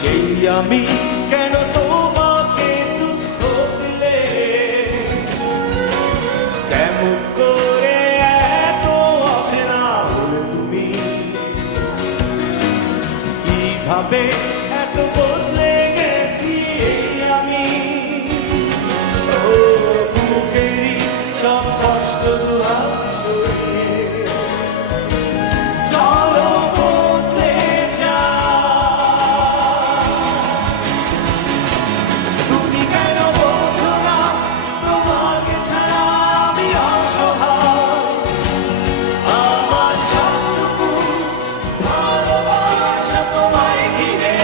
সেই আমি কেন তোমাকে দুঃখ দিলে, কেমন করে এত অচেনা হলে তুমি, কিভাবে এত বদলে গেছি এই আমি। ও বুকেরই সব কষ্ট দুহাত সরিয়ে চলো বদলে যাই। তুমি কেন বোঝো না তোমাকে ছাড়া আমি অসহায়, আমার সবটুকু ভালোবাসা তোমায় ঘিরে,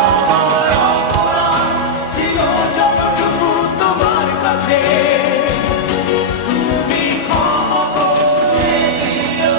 আমার অপরাধ ছিল যতটুকু তোমার কাছে, তুমি ক্ষমা করে দিও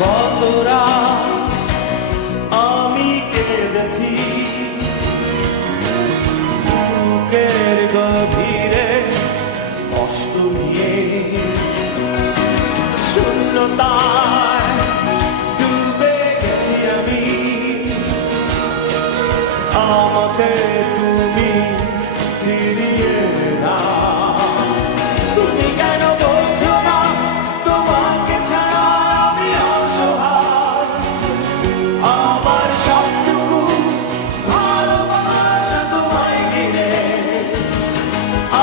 কত রাত আমি কেঁদেছি বুকের গভীরে কষ্ট নিয়ে, শূন্যতায় ডুবে গেছি আমি, আমাকে তুমি ফিরিয়ে দাও। তুমি কেন বোঝো না তোমাকে ছাড়া আমি অসহায়, আমার সবটুকু ভালোবাসা তোমায় ঘিরে,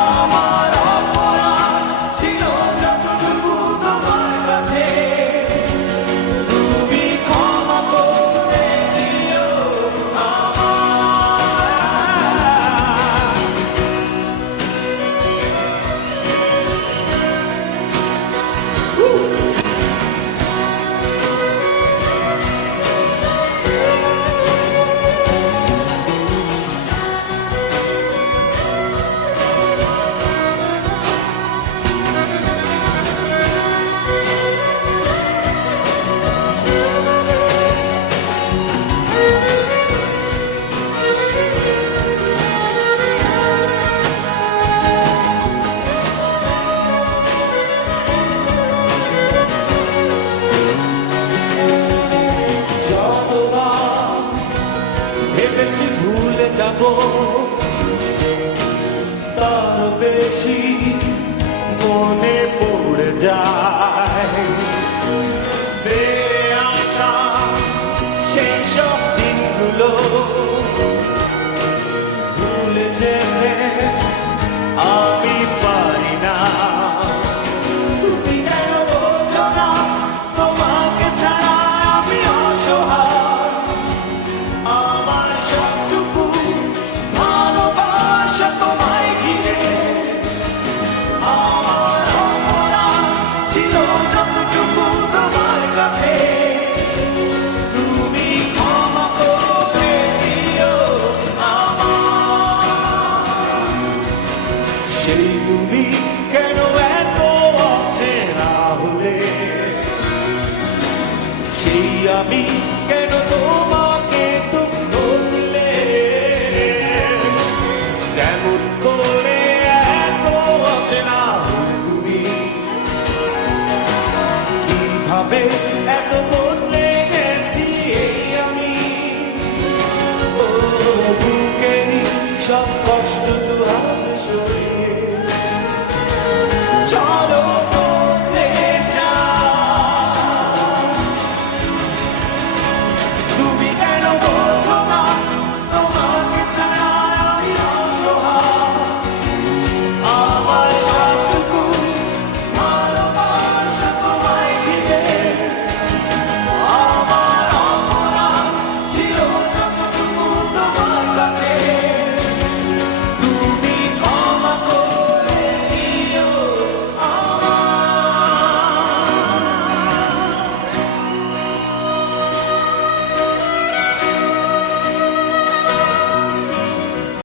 আমার অপরাধ ছিল যতটুকু তোমার কাছে, তুমি ক্ষমা করে দিও যতবার ভেবেছি ভুলে যাব, তার বেশি মনে